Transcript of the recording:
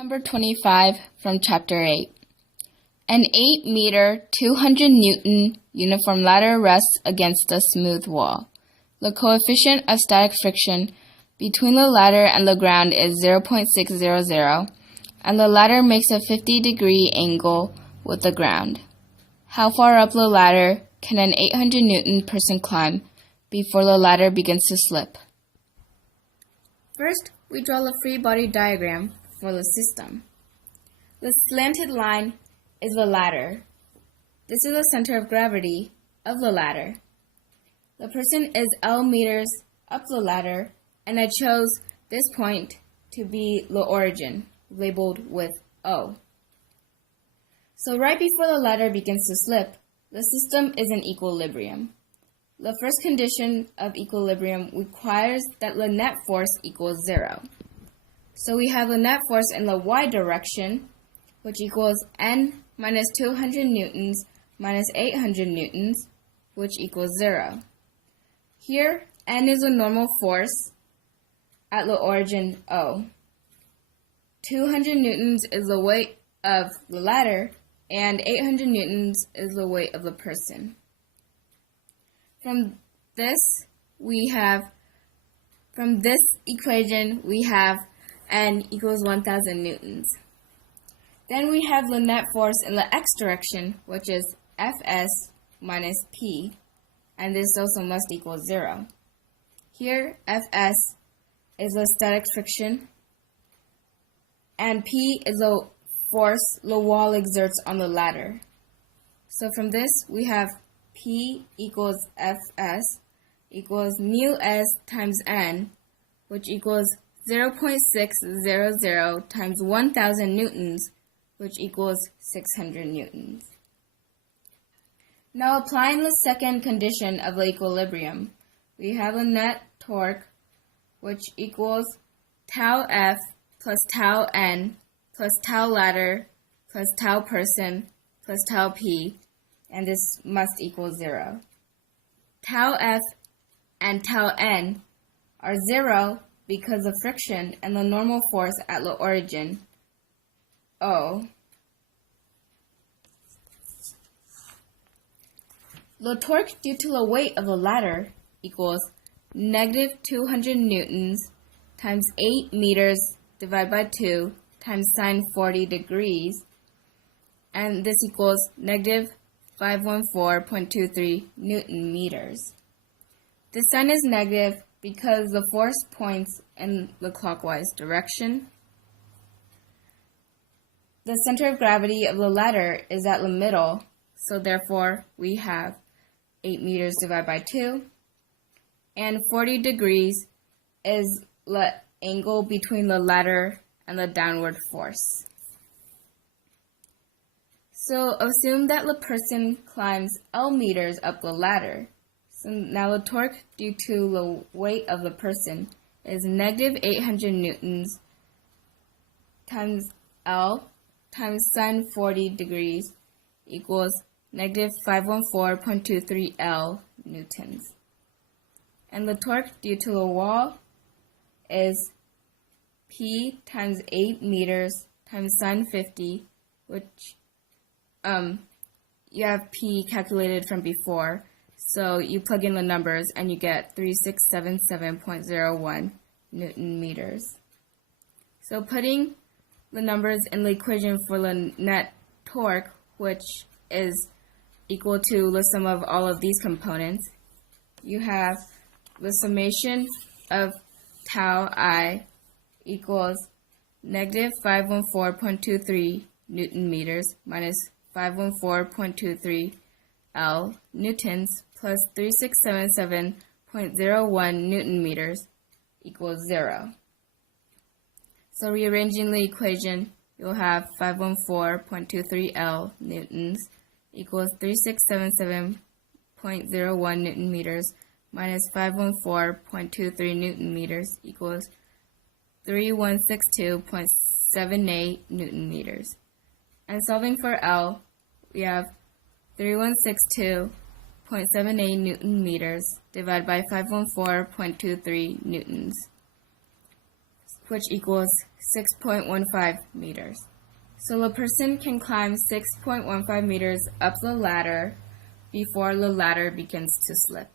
Number 25 from Chapter 8. An 8-meter, 200-Newton uniform ladder rests against a smooth wall. The coefficient of static friction between the ladder and the ground is 0.600, and the ladder makes a 50-degree angle with the ground. How far up the ladder can an 800-Newton person climb before the ladder begins to slip? First, we draw the free body diagram for the system. The slanted line is the ladder. This is the center of gravity of the ladder. The person is L meters up the ladder, and I chose this point to be the origin, labeled with O. So right before the ladder begins to slip, the system is in equilibrium. The first condition of equilibrium requires that the net force equals 0. So we have the net force in the y direction, which equals N minus 200 newtons minus 800 newtons, which equals 0. Here, N is a normal force at the origin O. 200 newtons is the weight of the ladder, and 800 newtons is the weight of the person. From this equation, we have N equals 1,000 newtons. Then we have the net force in the x direction, which is Fs minus P, and this also must equal 0. Here, Fs is the static friction, and P is the force the wall exerts on the ladder. So from this, we have P equals Fs equals mu s times N, which equals 0.600 times 1,000 newtons, which equals 600 newtons. Now applying the second condition of the equilibrium, we have a net torque, which equals tau F plus tau N plus tau ladder plus tau person plus tau P, and this must equal 0. Tau F and tau N are 0 because of friction and the normal force at the origin, O. The torque due to the weight of the ladder equals negative 200 newtons times 8 meters divided by 2 times sine 40 degrees, and this equals negative 514.23 Newton meters. The sign is negative because the force points in the clockwise direction. The center of gravity of the ladder is at the middle, so therefore we have 8 meters divided by 2, and 40 degrees is the angle between the ladder and the downward force. So assume that the person climbs L meters up the ladder. So now the torque due to the weight of the person is negative 800 newtons times L times sine 40 degrees equals negative 514.23 L newtons. And the torque due to the wall is P times 8 meters times sine 50, which you have P calculated from before, so you plug in the numbers and you get 3677.01 Newton meters. So putting the numbers in the equation for the net torque, which is equal to the sum of all of these components, you have the summation of tau I equals negative 514.23 Newton meters minus 514.23 L newtons plus 3677.01 Newton meters equals 0. So rearranging the equation, you'll have 514.23 L newtons equals 3677.01 Newton meters minus 514.23 Newton meters equals 3162.78 Newton meters. And solving for L, we have 3162.78 Newton meters divided by 514.23 newtons, which equals 6.15 meters. So a person can climb 6.15 meters up the ladder before the ladder begins to slip.